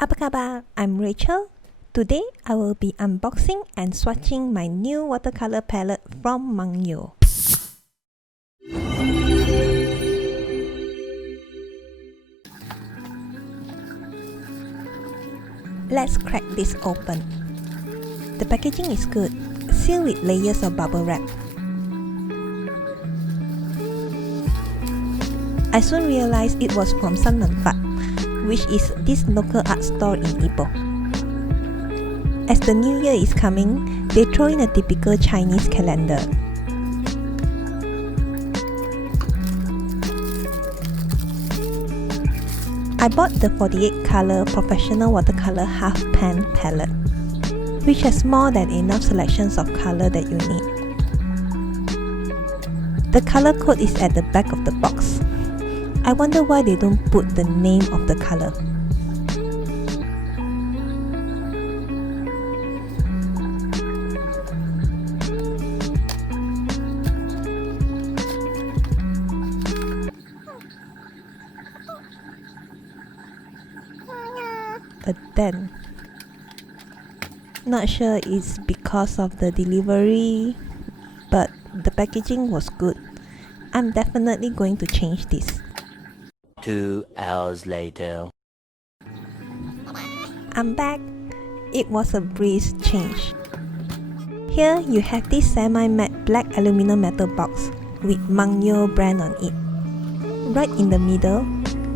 Apa kabar? I'm Rachel. Today I will be unboxing and swatching my new watercolor palette from Mangyo. Let's crack this open. The packaging is good, sealed with layers of bubble wrap. I soon realized it was from Sanmanfaat, which is this local art store in Ipoh. As the new year is coming, they throw in a typical Chinese calendar. I bought the 48 color professional watercolor half pan palette, which has more than enough selections of color that you need. The color code is at the back of the box. I wonder why they don't put the name of the color. But then, not sure it's because of the delivery, but the packaging was good. I'm definitely going to change this. 2 hours later. I'm back. It was a breeze change. Here you have this semi-matte black aluminum metal box with Mangyo brand on it. Right in the middle,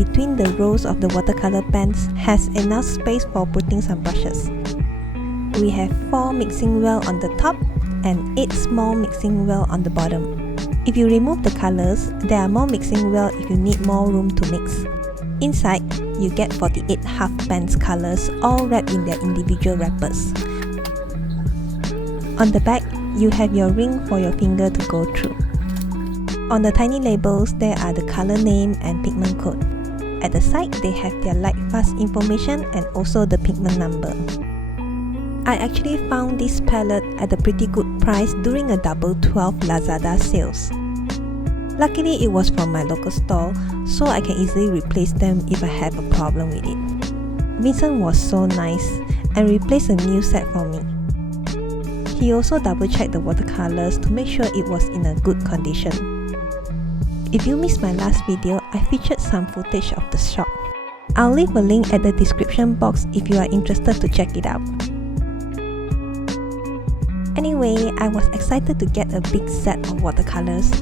between the rows of the watercolor pens, has enough space for putting some brushes. We have 4 mixing well on the top and 8 small mixing well on the bottom. If you remove the colors, there are more mixing well if you need more room to mix. Inside, you get 48 half pans colors all wrapped in their individual wrappers. On the back, you have your ring for your finger to go through. On the tiny labels, there are the color name and pigment code. At the side, they have their light fast information and also the pigment number. I actually found this palette at a pretty good price during a Double 12 Lazada sales. Luckily, it was from my local store, so I can easily replace them if I have a problem with it. Vincent was so nice and replaced a new set for me. He also double checked the watercolors to make sure it was in a good condition. If you missed my last video, I featured some footage of the shop. I'll leave a link at the description box if you are interested to check it out. Anyway, I was excited to get a big set of watercolors.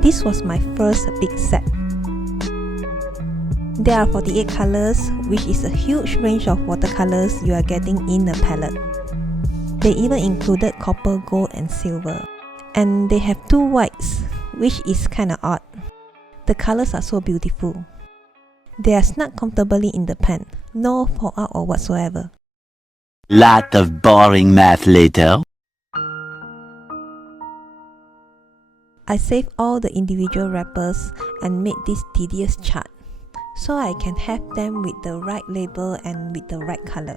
This was my first big set. There are 48 colors, which is a huge range of watercolors you are getting in a palette. They even included copper, gold and silver. And they have 2 whites, which is kinda odd. The colors are so beautiful. They are snug comfortably in the pen, no fallout or whatsoever. Lot of boring math later. I saved all the individual wrappers and made this tedious chart, so I can have them with the right label and with the right color.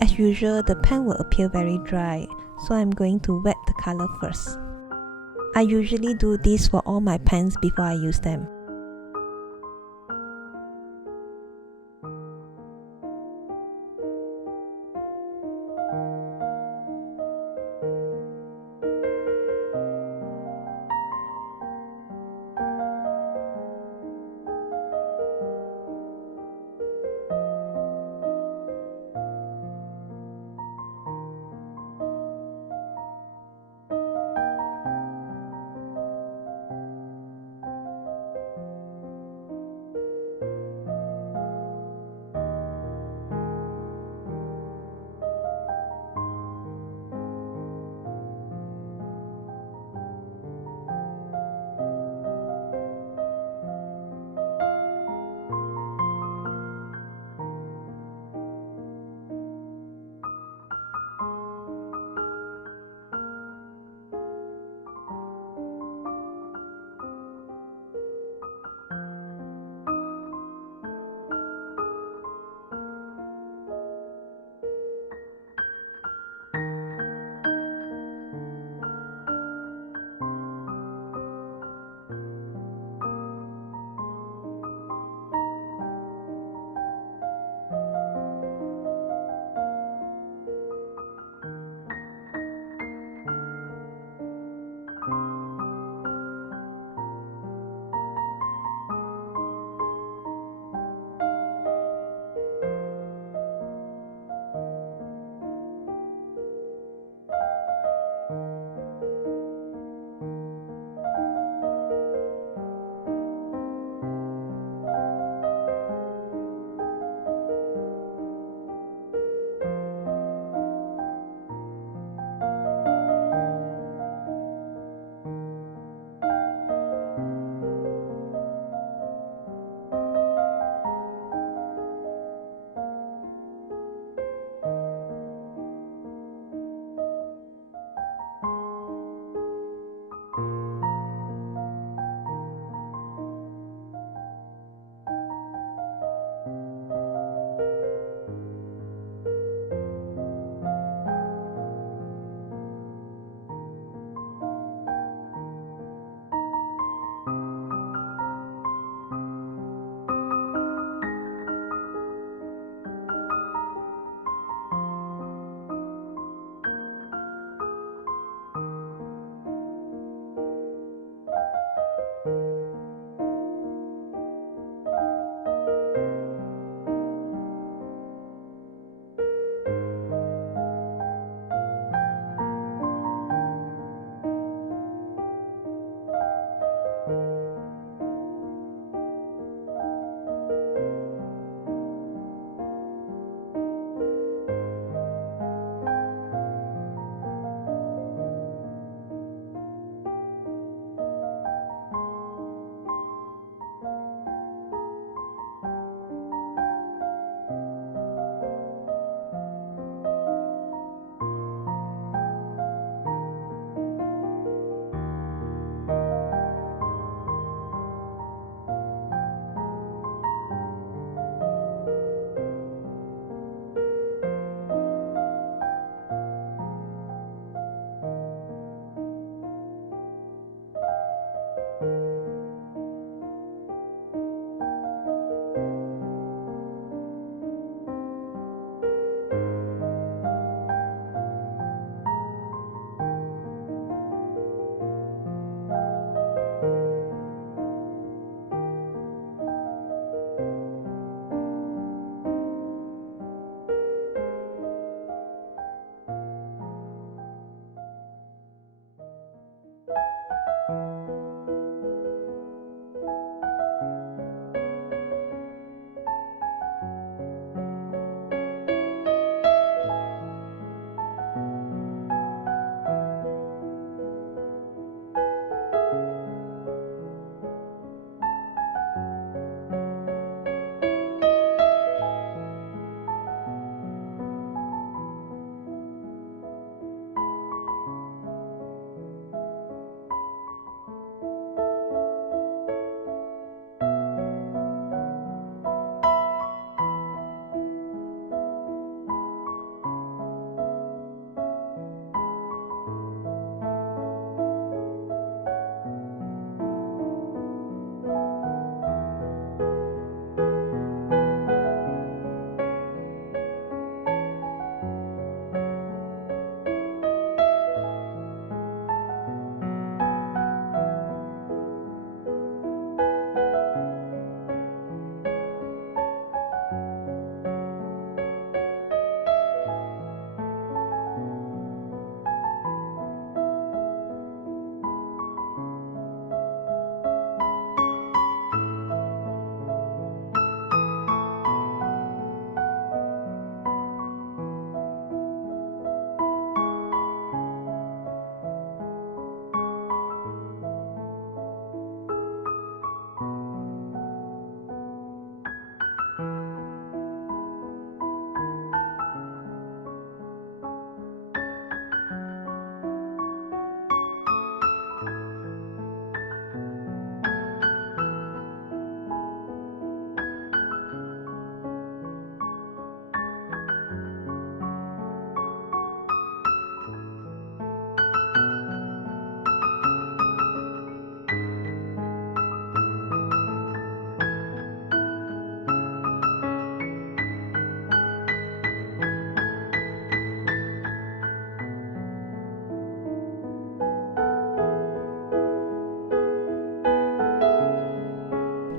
As usual, the pen will appear very dry, so I'm going to wet the color first. I usually do this for all my pens before I use them.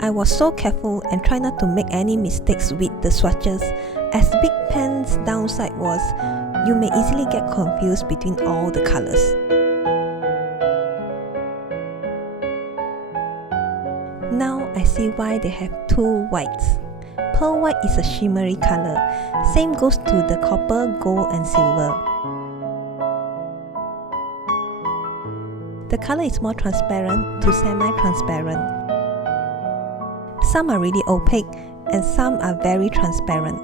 I was so careful and try not to make any mistakes with the swatches, as Big Pen's downside was you may easily get confused between all the colors. Now I see why they have two whites. Pearl white is a shimmery color. Same goes to the copper, gold and silver. The color is more transparent to semi-transparent. Some are really opaque and some are very transparent.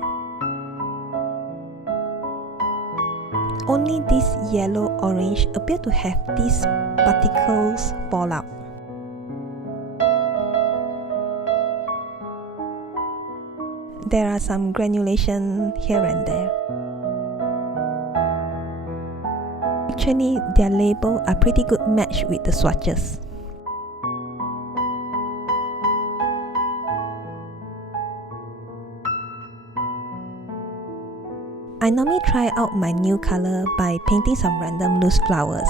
Only this yellow-orange appear to have these particles fall out. There are some granulation here and there. Actually, their labels are pretty good match with the swatches. I normally try out my new color by painting some random loose flowers.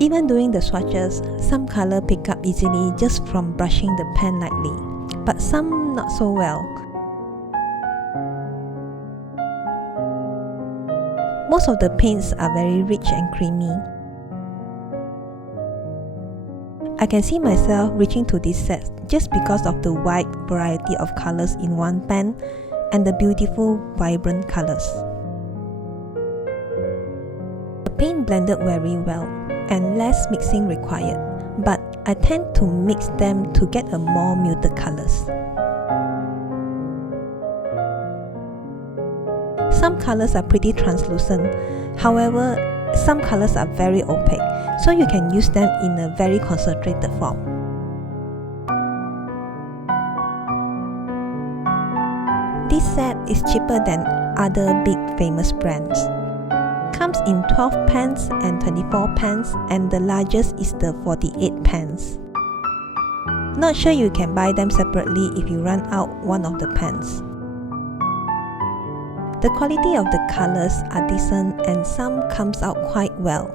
Even during the swatches, some color pick up easily just from brushing the pen lightly, but some not so well. Most of the paints are very rich and creamy. I can see myself reaching to this set just because of the wide variety of colors in one pen and the beautiful vibrant colors. The paint blended very well and less mixing required, but I tend to mix them to get a more muted colors. Some colors are pretty translucent, however, some colors are very opaque, so you can use them in a very concentrated form. This set is cheaper than other big famous brands. Comes in 12 pens and 24 pens, and the largest is the 48 pens. Not sure you can buy them separately if you run out one of the pens. The quality of the colors are decent and some comes out quite well.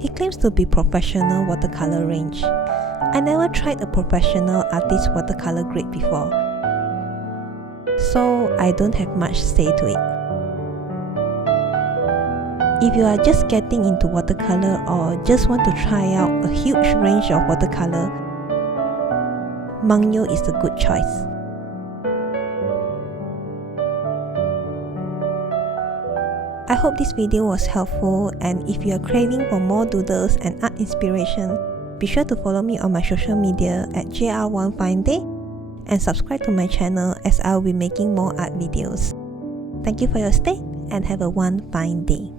It claims to be professional watercolor range. I never tried a professional artist watercolor grade before, so I don't have much say to it. If you are just getting into watercolor or just want to try out a huge range of watercolor, Mangyo is a good choice. I hope this video was helpful, and if you are craving for more doodles and art inspiration, be sure to follow me on my social media at JR1FineDay and subscribe to my channel as I will be making more art videos. Thank you for your stay and have a one fine day.